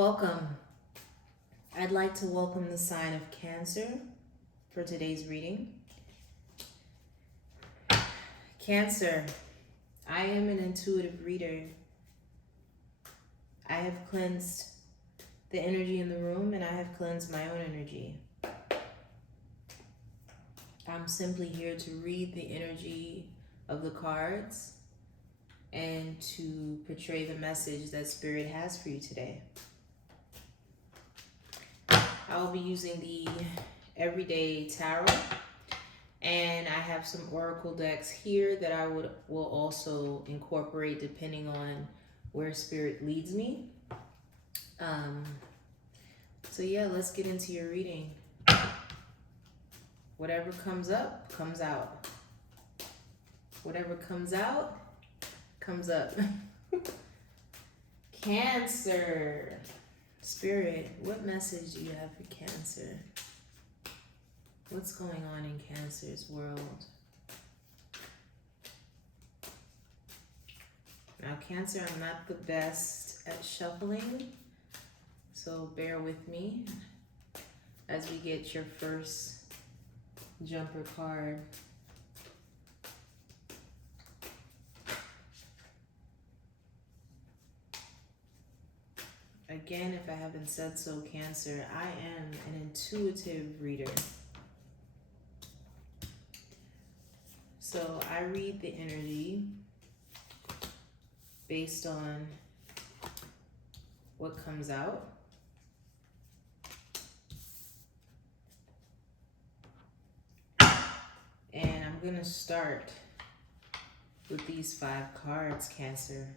Welcome. I'd like to welcome the sign of Cancer for today's reading. Cancer, I am an intuitive reader. I have cleansed the energy in the room and I have cleansed my own energy. I'm simply here to read the energy of the cards and to portray the message that Spirit has for you today. I'll be using the Everyday Tarot, and I have some oracle decks here that I will also incorporate depending on where Spirit leads me. So yeah, let's get into your reading. Whatever comes up, comes out. Whatever comes out, comes up. Cancer. Spirit, what message do you have for Cancer? What's going on in Cancer's world? Now, Cancer, I'm not the best at shuffling, so bear with me as we get your first jumper card. Again, if I haven't said so, Cancer, I am an intuitive reader. So I read the energy based on what comes out. And I'm going to start with these 5 cards, Cancer.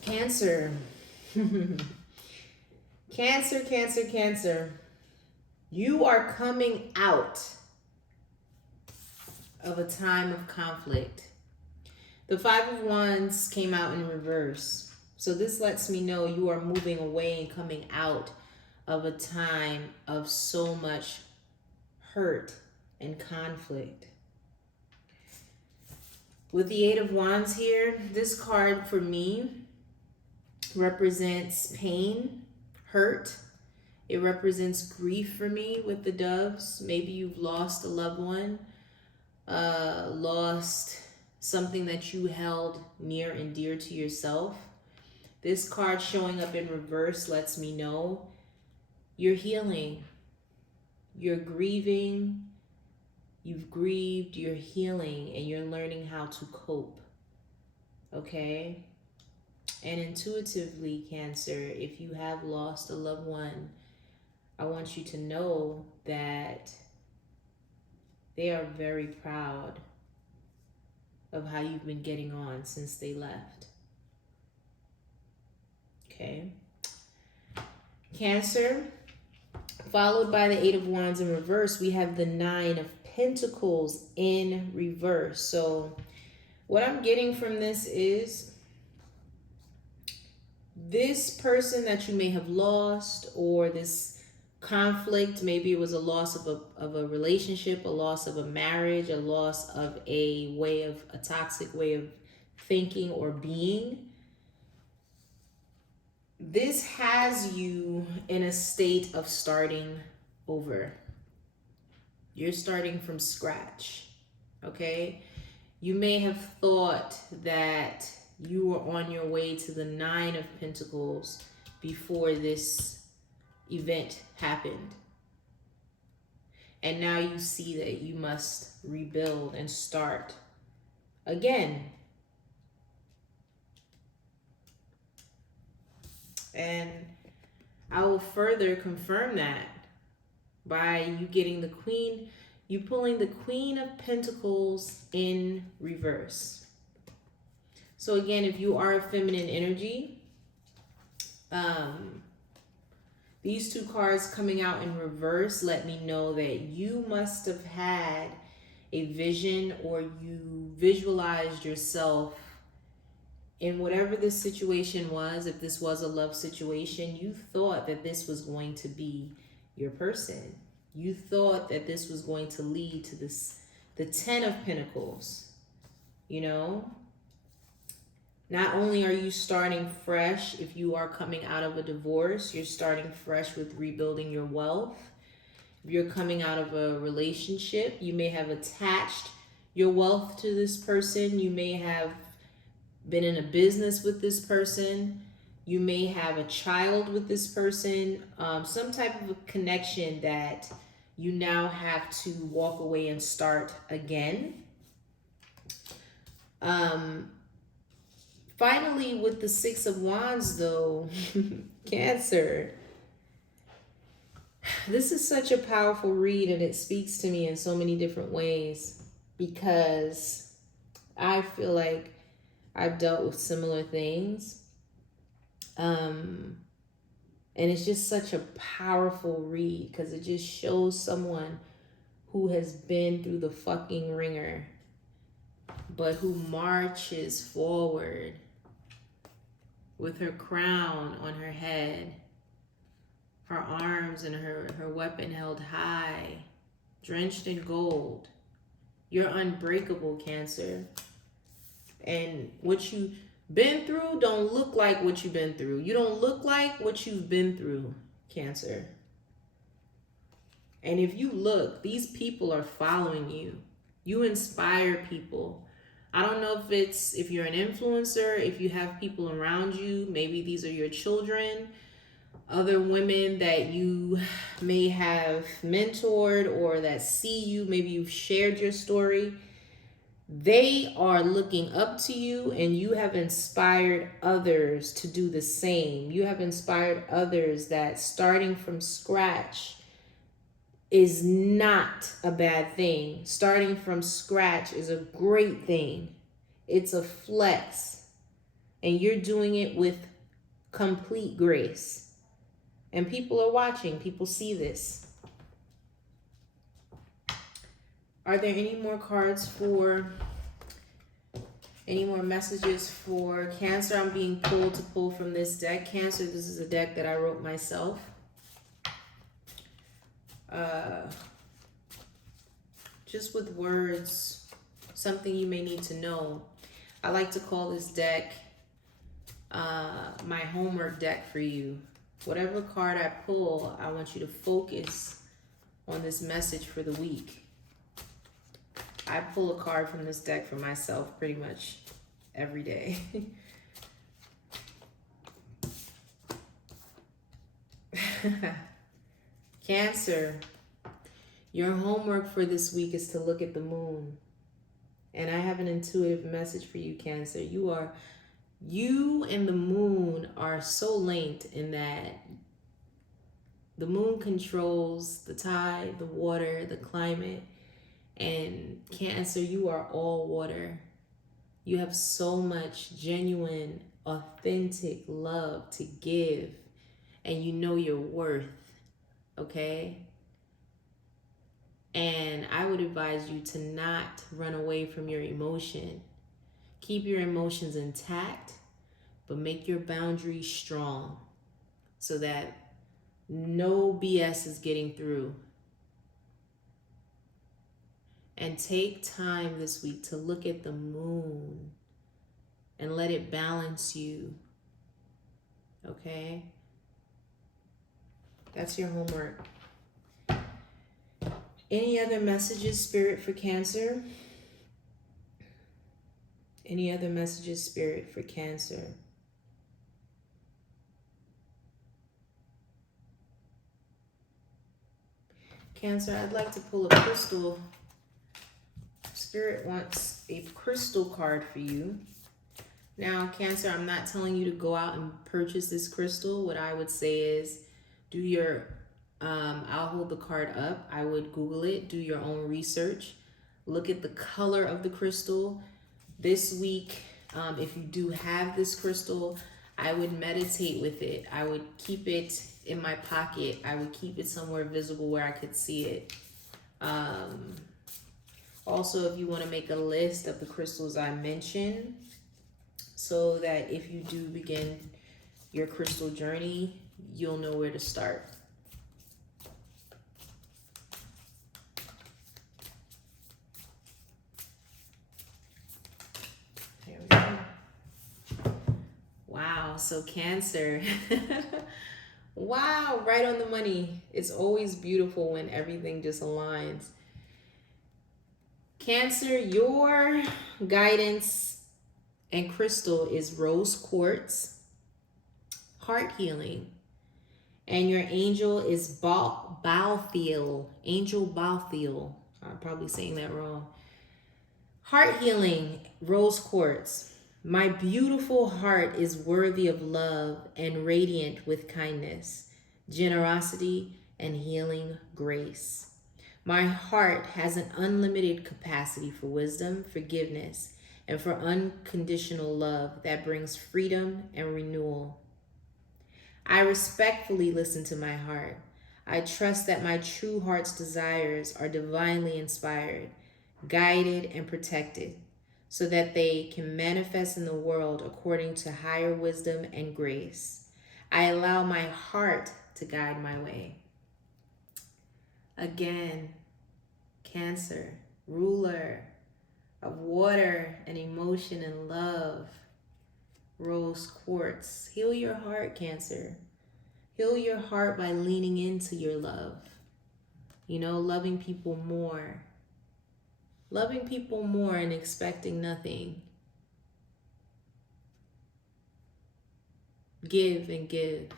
Cancer. Cancer, Cancer, Cancer. You are coming out of a time of conflict. The 5 of Wands came out in reverse. So this lets me know you are moving away and coming out of a time of so much hurt and conflict. With the 8 of Wands here, this card for me represents pain, hurt. It represents grief for me with the doves. Maybe you've lost a loved one, lost something that you held near and dear to yourself. This card showing up in reverse lets me know you're healing, you're grieving, you've grieved, you're healing, and you're learning how to cope, okay? And intuitively, Cancer, if you have lost a loved one, I want you to know that they are very proud of how you've been getting on since they left. Okay? Cancer, followed by the 8 of Wands in reverse, we have the 9 of Pentacles in reverse. So what I'm getting from this is this person that you may have lost, or this conflict, maybe it was a loss of a relationship, a loss of a marriage, a loss of a toxic way of thinking or being. This has you in a state of starting over. You're starting from scratch, okay? You may have thought that you were on your way to the 9 of Pentacles before this event happened. And now you see that you must rebuild and start again. And I will further confirm that by you getting the Queen, you pulling the Queen of Pentacles in reverse. So again, if you are a feminine energy, these 2 cards coming out in reverse let me know that you must have had a vision, or you visualized yourself in whatever this situation was. If this was a love situation, you thought that this was going to be your person. You thought that this was going to lead to the 10 of Pentacles, you know? Not only are you starting fresh, if you are coming out of a divorce, you're starting fresh with rebuilding your wealth. If you're coming out of a relationship, you may have attached your wealth to this person. You may have been in a business with this person. You may have a child with this person. Some type of a connection that you now have to walk away and start again. Finally, with the Six of Wands, though, Cancer, this is such a powerful read, and it speaks to me in so many different ways, because I feel like I've dealt with similar things. And it's just such a powerful read, because it just shows someone who has been through the fucking ringer, but who marches forward with her crown on her head, her arms and her weapon held high, drenched in gold. You're unbreakable, Cancer. And what you've been through don't look like what you've been through. You don't look like what you've been through, Cancer. And if you look, these people are following you. You inspire people. I don't know if you're an influencer, if you have people around you, maybe these are your children, other women that you may have mentored or that see you, maybe you've shared your story. They are looking up to you, and you have inspired others to do the same. You have inspired others that starting from scratch is not a bad thing. Starting from scratch is a great thing. It's a flex. And you're doing it with complete grace. And people are watching. People see this. Are there any more cards any more messages for Cancer? I'm being pulled to pull from this deck. Cancer, this is a deck that I wrote myself. Just with words, something you may need to know. I like to call this deck my homework deck for you. Whatever card I pull, I want you to focus on this message for the week. I pull a card from this deck for myself pretty much every day. Cancer, your homework for this week is to look at the moon. And I have an intuitive message for you, Cancer. You and the moon are so linked in that the moon controls the tide, the water, the climate. And Cancer, you are all water. You have so much genuine, authentic love to give. And you know your worth, okay? And I would advise you to not run away from your emotion. Keep your emotions intact, but make your boundaries strong so that no BS is getting through. And take time this week to look at the moon and let it balance you, okay? That's your homework. Any other messages, Spirit, for Cancer? Any other messages, Spirit, for Cancer? Cancer, I'd like to pull a crystal. Spirit wants a crystal card for you. Now, Cancer, I'm not telling you to go out and purchase this crystal. What I would say is do your, I'll hold the card up. I would Google it, do your own research. Look at the color of the crystal. This week, if you do have this crystal, I would meditate with it. I would keep it in my pocket. I would keep it somewhere visible where I could see it. Also, if you want to make a list of the crystals I mentioned, so that if you do begin your crystal journey, you'll know where to start. There we go. So Cancer. Wow, right on the money. It's always beautiful when everything just aligns. Cancer, your guidance and crystal is rose quartz, heart healing. And your angel is Balthiel. Angel Balthiel. I'm probably saying that wrong. Heart healing, rose quartz. My beautiful heart is worthy of love and radiant with kindness, generosity, and healing grace. My heart has an unlimited capacity for wisdom, forgiveness, and for unconditional love that brings freedom and renewal. I respectfully listen to my heart. I trust that my true heart's desires are divinely inspired, guided, and protected, so that they can manifest in the world according to higher wisdom and grace. I allow my heart to guide my way. Again, Cancer, ruler of water and emotion and love. Rose quartz. Heal your heart, Cancer. Heal your heart by leaning into your love. Loving people more. Loving people more and expecting nothing. Give and give.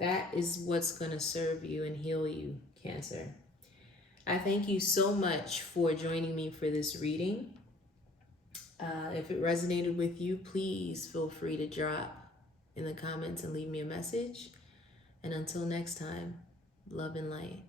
That is what's going to serve you and heal you, Cancer. I thank you so much for joining me for this reading. If it resonated with you, please feel free to drop in the comments and leave me a message. And until next time, love and light.